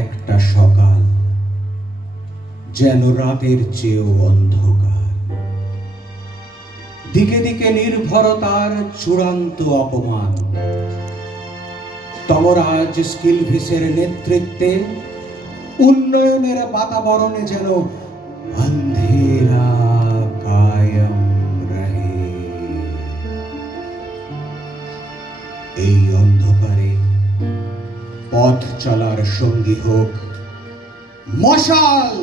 একটা সকাল যেন রাতের চেয়েও অন্ধকার, দিকে দিকে নির্ভরতার চূড়ান্ত অপমান। তমরাজ স্কিলভিসের নেতৃত্বে উন্নয়নের বাতাবরণে যেন আন্ধেরা কায়েম রহে। এই অন্ধকারে পথ চলার সঙ্গী হোক মশাল।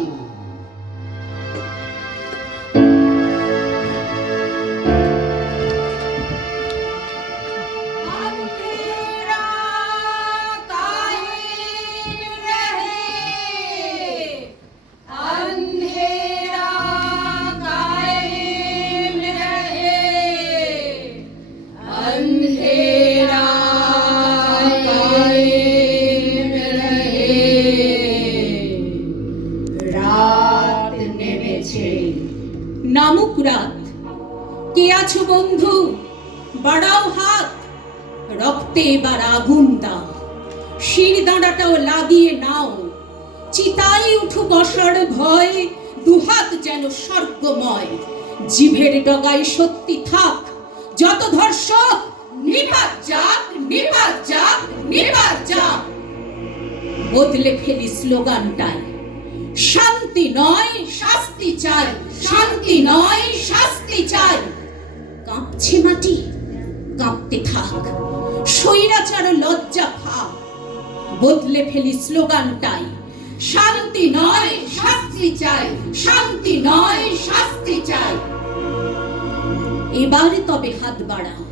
নামুক রাত, কে আছো বন্ধু, বাড়াও হাত। রক্তে এবার আগুন দাও, শির দাঁড়াটাও লাগিয়ে নাও। চিতাই উঠু বসার ভয়, দুহাত যেন স্বর্গময়। জিভের ডগায় সত্যি থাক, যত ধর্ষক নিপাত যাক, নিপাত যাক, নিপাত যাক। বদলে ফেলি স্লোগানটাই, শান্তি নয় শাস্তি চাই, শান্তি নয় শাস্তি চাই। কাঁপছে মাটি, কাঁপতে থাক, স্বৈরাচার লজ্জা ভাব। বদলে ফেলি স্লোগানটাই, শান্তি নয় শাস্তি চাই, শান্তি নয় শাস্তি চাই। এবারে তবে হাত বাড়াও,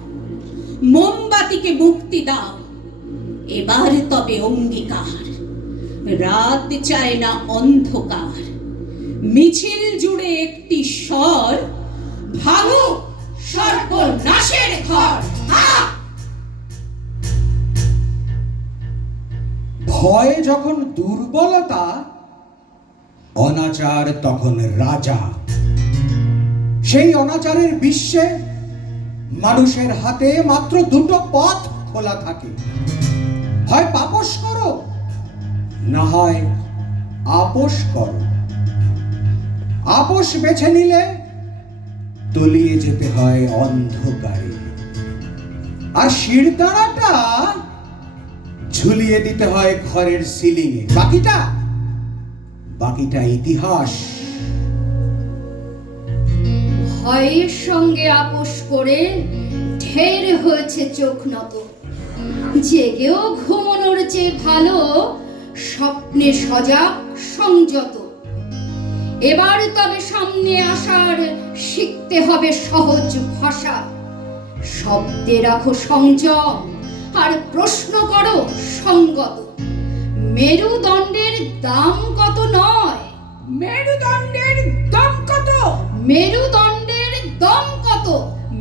মোমবাতিকে মুক্তি দাও। এবারে তবে অঙ্গীকার, রাত চায় না অন্ধকার। মিছিল জুড়ে একটি স্বর, ভাঙুক সর্বনাশের ঘর। ভয় যখন দুর্বলতা, অনাচার তখন রাজা। সেই অনাচারের বিশ্বে মানুষের হাতে মাত্র দুটো পথ খোলা থাকে, হয় পাপস করো, না হয় আপোষ করো। আপোষ বেছে নিলে তলিয়ে যেতে হয় অন্ধকারে, আর শিরদাঁড়াটা ঝুলিয়ে দিতে হয় ঘরের সিলিংয়ে। বাকিটা ইতিহাস। ভয়ের সঙ্গে আপোষ করে ঢের হয়েছে চোখ নত। জেগেও ঘুমানোর চেয়ে ভালো স্বপ্নে সজাগ সংযত। এবার তবে সামনে আসার শিখতে হবে সহজ ভাষা। শব্দে রাখো সংযম আর প্রশ্ন করো সঙ্গত। মেরুদণ্ডের দাম কত নয়, মেরুদণ্ডের দম কত, মেরুদণ্ডের দম কত,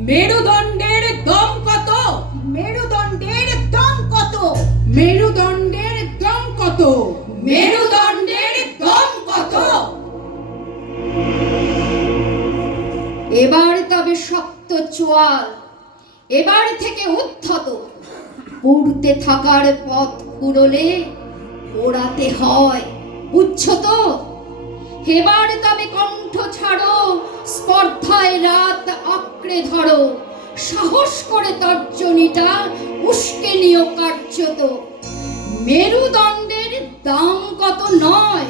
মেরুদণ্ডের দম কত, মেরুদণ্ডের দম কত, মেরুদণ্ডের দম কত, মেরুদণ্ডের দম কত। এবার তবে শক্ত চোয়াল, এবার থেকে উদ্ধত। উড়তে থাকার পথ ফুরলে ওড়াতে হয়, বুঝছো তো? এবার তবে কণ্ঠ ছাড়ো, স্পর্ধায় রাত আঁকড়ে ধরো। সাহস করে তর্জনীটা উস্কে নিও কার্যত। মেরুদণ্ডের দাম কত নয়,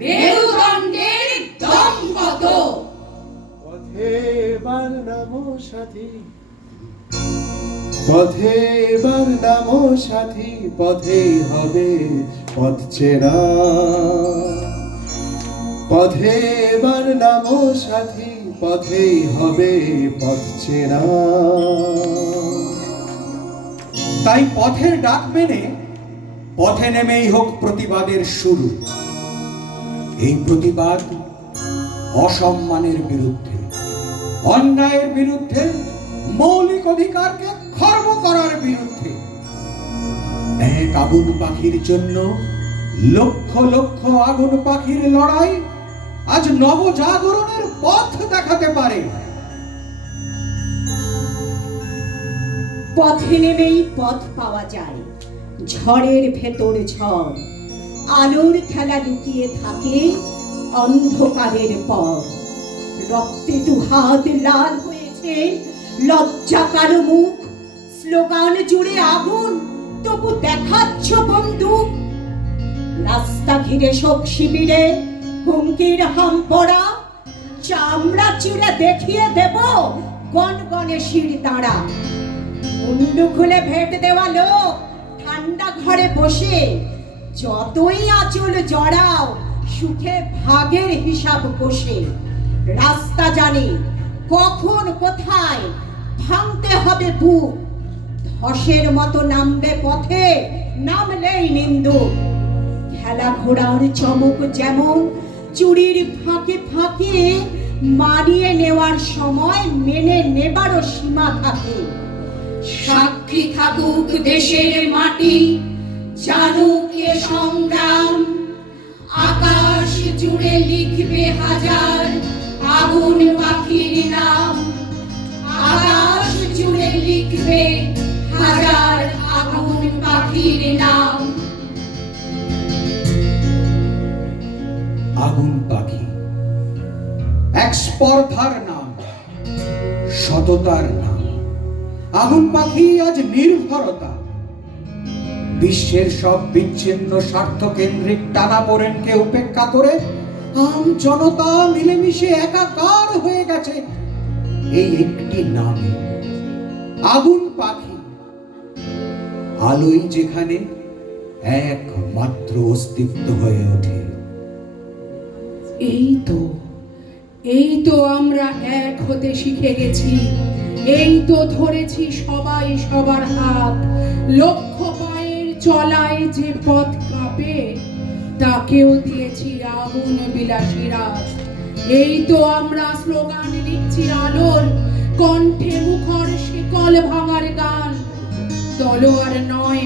মেরুদণ্ডের দম কত। পথে এবার নামো সাথী, পথে এবার নামো সাথী, পথেই হবে পথ চেনা। পথে এবার নামো সাথী, পথেই হবে পথ চেনা। তাই পথের ডাক মেনে পথে নেমেই হোক প্রতিবাদের শুরু। এই প্রতিবাদ অসম্মানের বিরুদ্ধে, অন্যায়ের বিরুদ্ধে, মৌলিক অধিকারকে খর্ব করার বিরুদ্ধে। এক আগুন পাখির জন্য লক্ষ লক্ষ আগুন পাখির লড়াই আজ নবজাগরণের পথ দেখাতে পারে। পথে নেমেই পথ পাওয়া যায়, ঝড়ের ভেতর ঝড়, আলোর খেলা লুকিয়ে থাকে অন্ধকারের পর। রক্তে দুহাত লাল হয়েছে, লজ্জা কালো মুখ, স্লোগান জুড়ে আগুন, তবু দেখাচ্ছ বন্দুক। রাস্তা ঘিরে শোক শিবিরে হুমকির হাম পড়া, চামড়া চিড়ে দেখিয়ে দেব গনগনে শির দাঁড়া। মুন্ডু খুলে ভেট দেওয়া লোক ঠান্ডা ঘরে বসে, যতই আঁচল জড়াও সুখে ভাগের হিসাব কষে। রাস্তা জানি কখন কোথায় ভাঙতে হবে বুক, ধসের মতো নামবে পথে নামলেই নিন্দুক। খেলা ঘোড়ার চমক যেমন চুরির ফাঁকে ফাঁকে, মানিয়ে নেওয়ার সময় মেনে নেবারও সীমা থাকে। সাক্ষী থাকুক দেশের মাটি, জানুক এ সংগ্রাম, আকাশ জুড়ে লিখবে হাজার আগুন পাখির নাম। আকাশ জুড়ে লিখবে হাজার আগুন পাখির নাম। আগুন পাখি এক স্পর্ধার নাম, সততার নাম। আগুন পাখি আজ নির্ভরতা। বিশ্বের সব বিচ্ছিন্ন স্বার্থ কেন্দ্রিক টানাপোড়েনকে উপেক্ষা করে আম জনতা মিলেমিশে একাকার হয়ে গেছে এই একটি নামে, আগুন পাখি। আলোই যেখানে একমাত্র অস্তিত্ব হয়ে ওঠে। এই তো আমরা এক হতে শিখে গেছি, এই তো ধরেছি সবাই সবার হাত। লক্ষ্য পায়ের চলায় যে পথ কাঁপে, তাকেও দিয়েছি আগুন বিলাসী রাত। এই তো আমরা স্লোগান লিখছি আলোর, কণ্ঠে মুখর শিকল ভাঙার গান। তলোয়ার নয়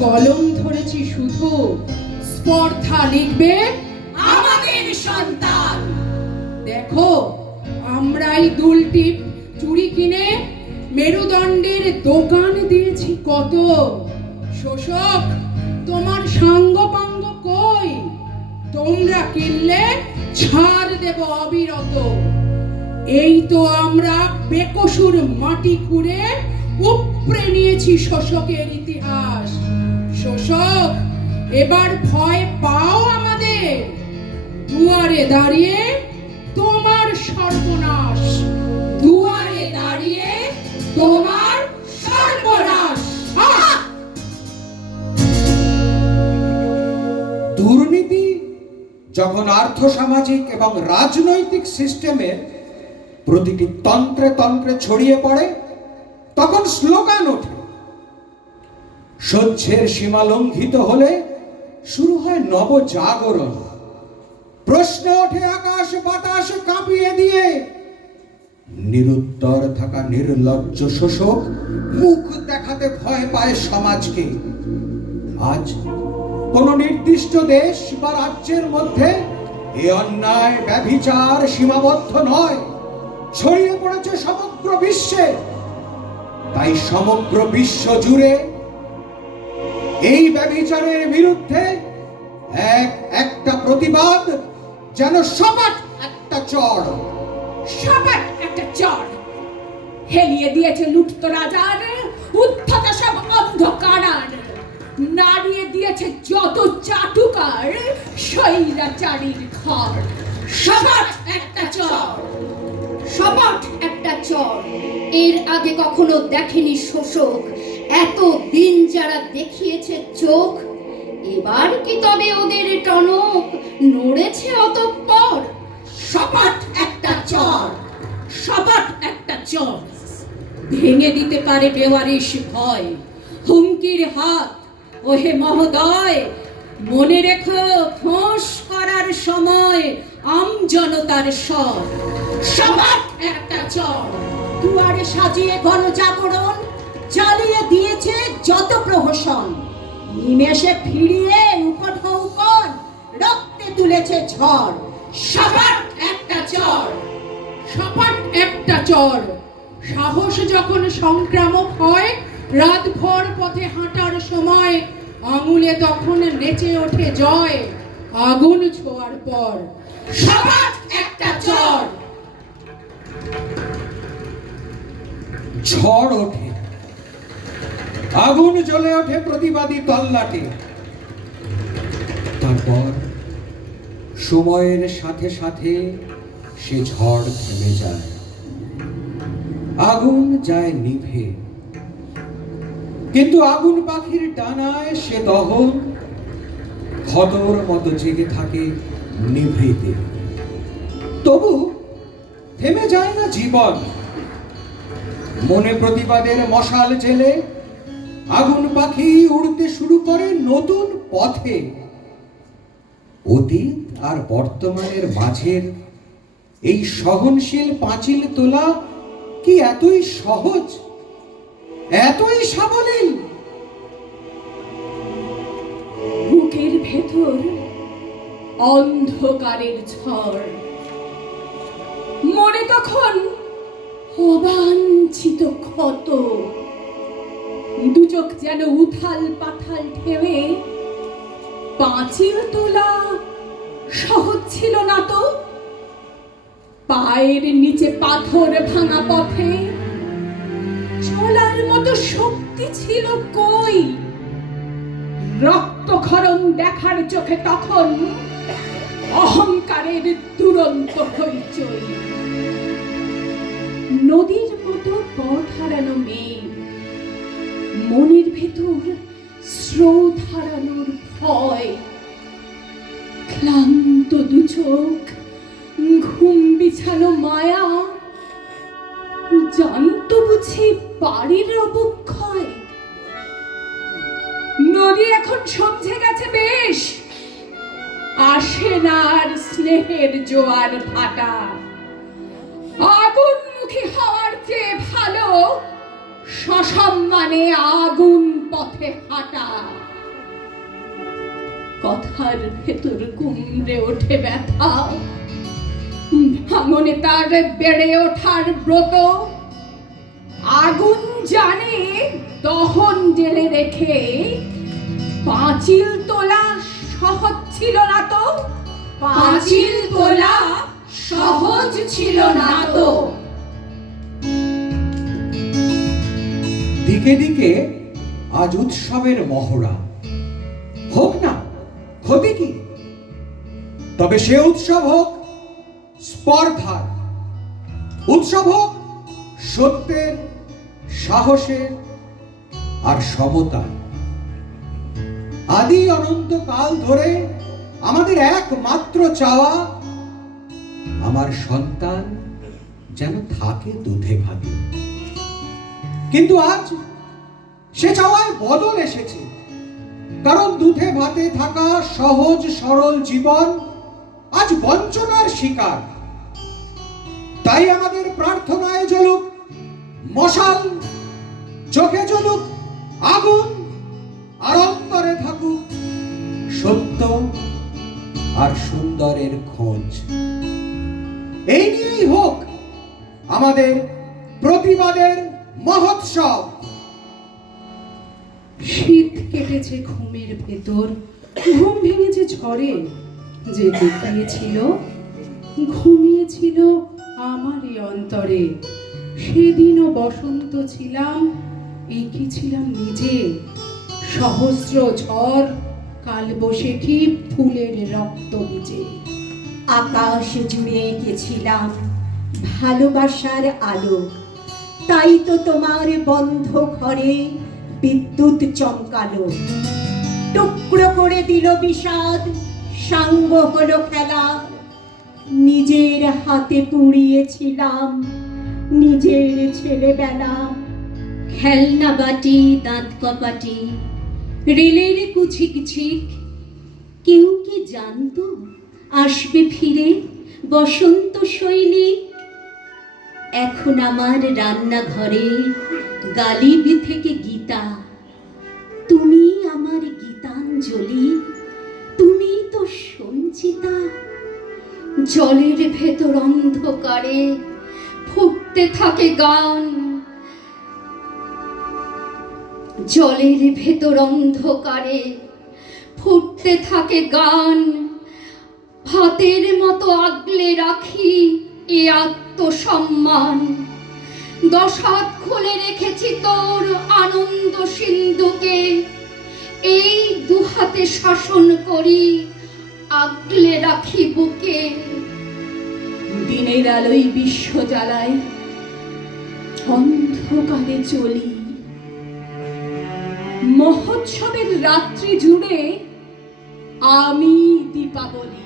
কলম ধরেছি শুধু, স্পর্ধা লিখবে আমাদের সন্তান। দেখো আমরাই দুলটিপ চুরি কিনে মেরুদণ্ডের দোকান দিয়েছি কত। শোষক তোমার সাঙ্গ পাঙ্গ কই, তোমরা কিনলে ছাড় দেব অবিরত। এই তো আমরা বেকসুর মাটি খুঁড়ে উপড়ে নিয়েছি শোষকের ইতিহাস। শোষক এবার ভয় পাও আমাদের, দুয়ারে দাঁড়িয়ে তোমার সর্বনাশ। দুয়ারে দাঁড়িয়ে তোমার সর্বনাশ। দুর্নীতি যখন আর্থসামাজিক এবং রাজনৈতিক সিস্টেমের প্রতিটি তন্ত্রে তন্ত্রে ছড়িয়ে পড়ে, তখন স্লোগান ওঠে। সহ্যের সীমা লঙ্ঘিত হলে শুরু হয় নবজাগরণ। প্রশ্ন ওঠে আকাশ বাতাস কাঁপিয়ে দিয়ে। নিরুত্তর থাকা নির্লজ্জ শোষক মুখ দেখাতে ভয় পায় সমাজকে। আজ কোন নির্দিষ্ট দেশ বা রাজ্যের মধ্যে এই অন্যায় ব্যভিচার সীমাবদ্ধ নয়, ছড়িয়ে পড়েছে সমগ্র বিশ্বে। তাই সমগ্র বিশ্ব জুড়ে এই ব্যভিচারের বিরুদ্ধে একটা প্রতিবাদ যেন সপাট একটা চড়। সপাট একটা চড়। হেলিয়ে দিয়েছে লুপ্ত রাজার উদ্ধত সব অন্ধকার, নাড়িয়ে দিয়েছে যত চাটুকার স্বৈরাচারীর ঘর। সবার একটা চর, সবার একটা চর। এর আগে কখনো দেখেনি শোষক এত দিন যারা দেখিয়েছে চোখ। এবার কি তবে ওদের টনক নড়েছে অতঃপর? সপাট একটা চর, সপাট একটা চর। ভেঙে দিতে পারে বেওয়ারিশ ভয়, হুমকির হাত। ওহে মহোদয়, মনে রেখো ফোঁস করার সময় আমজনতার স্বর। সপাট একটা চর। দুয়ারে সাজিয়ে গণজাগরণ, চালিয়ে দিয়েছে যত প্রহসন। নিমেষে ফিরিয়ে উপঢৌকন, রক্তে তুলেছে ঝড়। সপাট একটা চর, সপাট একটা চর। সাহস যখন সংক্রামক হয়, রাতভর পথে হাঁটার সময় আঙুলে তখন নেচে ওঠে জয় আগুন ছোঁয়ার পর। সপাট একটা চর। ঝড় ওঠে, আগুন জ্বলে ওঠে প্রতিবাদী তল্লাটে। তারপর সময়ের সাথে সাথে সে ঝড় থেমে যায়, আগুন যায় নিভে। কিন্তু আগুন পাখির ডানায় সে দহন ক্ষতর মতো জেগে থাকে নিভৃতে। তবু থেমে যায় না জীবন। মনে প্রতিবাদের মশাল জেলে আগুন পাখি উড়তে শুরু করে নতুন পথে। অতীত আর বর্তমানের মাঝের এই সহনশীল পাঁচিল তোলা কি এতই সহজ, এতই সাবলীল? বুকের ভেতর অন্ধকারের ঝড়, মনে তখন অবাঞ্ছিত ক্ষত। দুচোখ যেন উথাল পাথাল ঢেউয়ে। পাঁচিল তোলা সহজ ছিল না তো। পায়ের নিচে পাথর ভাঙা পথে চলার মতো শক্তি ছিল কই? রক্তক্ষরণ দেখার চোখে তখন অহংকারের দুরন্ত হইচই। নদীর মতো পথ হারানো মেয়ে, মনের ভেতর স্রোত হারানোর ভয়। ক্লান্ত দুচোখ, ঘুম বিছানো মায়া, জানতো বুঝি বাড়ির অবক্ষয়। নদী এখন সমঝে গেছে বেশ, আসে না আর স্নেহের জোয়ার ভাটা। আগুনমুখী হওয়ার চেয়ে ভালো সসম্মানে আগুন পথে হাঁটা। কথার ভেতর কুমড়ে ওঠে ব্যথা, ভাঙনে তার বেড়ে ওঠার ব্রত। আগুন জানে দহন জেলে রেখে পাঁচিল তোলা সহজ ছিল না তো। পাঁচিল তোলা সহজ ছিল না তো। দিকে দিকে আজ উৎসবের মহড়া। হোক না, ক্ষতি কি? তবে সে উৎসব হোক স্পর্ধার, উৎসব হোক সত্যের, সাহসের আর সমতার। আদি অনন্তকাল ধরে আমাদের একমাত্র চাওয়া, আমার সন্তান যেন থাকে দুধে ভাতে। কিন্তু আজ সে চাওয়ায় বদল এসেছে, কারণ দুধে ভাতে থাকা সহজ সরল জীবন আজ বঞ্চনার শিকার। তাই আমাদের প্রার্থনায় জ্বলুক মশাল, চোখে জ্বলুক আগুন, আর অন্তরে থাকুক সত্য আর সুন্দরের খোঁজ। এই নিয়েই হোক আমাদের প্রতিবাদের মহোৎসব। শীত কেটেছে ঘুমের ভেতর, ঘুম ভেঙেছে ঝড়ে। যে লুকিয়েছিল ঘুমিয়েছিল আমারই অন্তরে। সেদিনও বসন্ত ছিলাম, একই ছিলাম নিজে। সহস্র ঝড় কাল বৈশাখী ফুলের রক্ত বীজে। আকাশ জুড়ে এঁকেছিলাম ভালোবাসার আলো, তাই তো তোমার বন্ধ ঘরে বিদ্যুৎ চমকালো। টুকরো করে দিল বিষাদ, সাঙ্গ হলো খেলা। নিজের হাতে পুড়িয়েছিলাম নিজের ছেলেবেলা। খেলনা বাটি, দাঁত কপাটি, রেলের কুচিক ছিক, কেউ কি জানতো আসবে ফিরে বসন্ত সৈনিক? এখন আমার রান্নাঘরে গালিব থেকে গীতা, তুমি আমার গীতাঞ্জলি, তুমি তো সঞ্চিতা। জলের ভেতর অন্ধকারে ফুটতে থাকে গান, জলের ভেতর অন্ধকারে ফুটতে থাকে গান। ভাতের মতো আগলে রাখি এ আত্মসম্মান। 10 হাত খুলে রেখেছি তোর আনন্দ সিন্ধুকে, এই 2 হাতে শাসন করি আগলে রাখি বুকে। দিনের আলোয় বিশ্ব জ্বালায়, অন্ধকারে চলি। মহোৎসবের রাত্রি জুড়ে আমি দীপাবলি।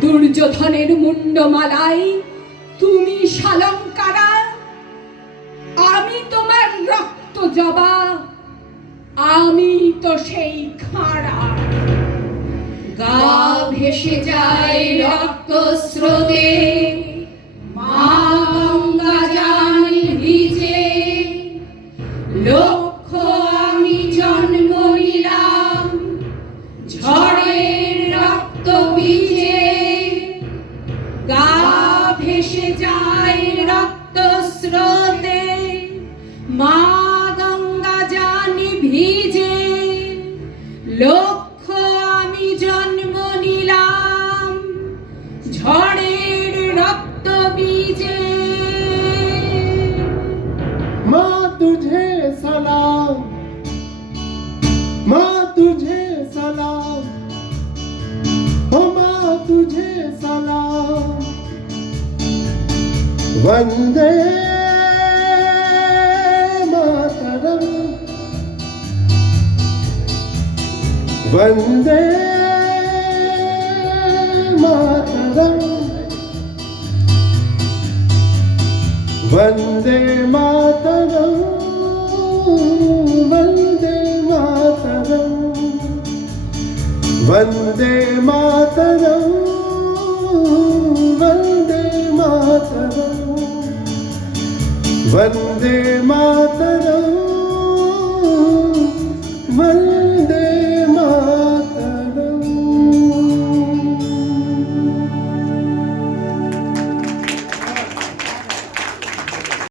দুর্যোধনের মুন্ডমালায় তুমি শালঙ্কারা, আমি তোমার রক্ত জবা, আমি তো সেই খাঁড়া। গা ভেসে যায় রক্ত স্রোতে, মা গঙ্গা যান ভিজে। লক্ষ আমি জন্ম নিলাম ঝড়ের রক্ত বীজে। গা ভেসে যায় রক্ত স্রোতে, মা গঙ্গা জানি ভিজে। লক্ষ আমি জন্ম নিলাম ঝড়ের রক্ত বীজে। माँ तुझे सलाम, माँ तुझे सलाम, ओ माँ तुझे सलाम। वंदे मातरम, वंदे मातरम, वंदे मातरम, वंदे मातरम, वंदे मातरम, वंदे मातरम, वंदे मातरम, वंदे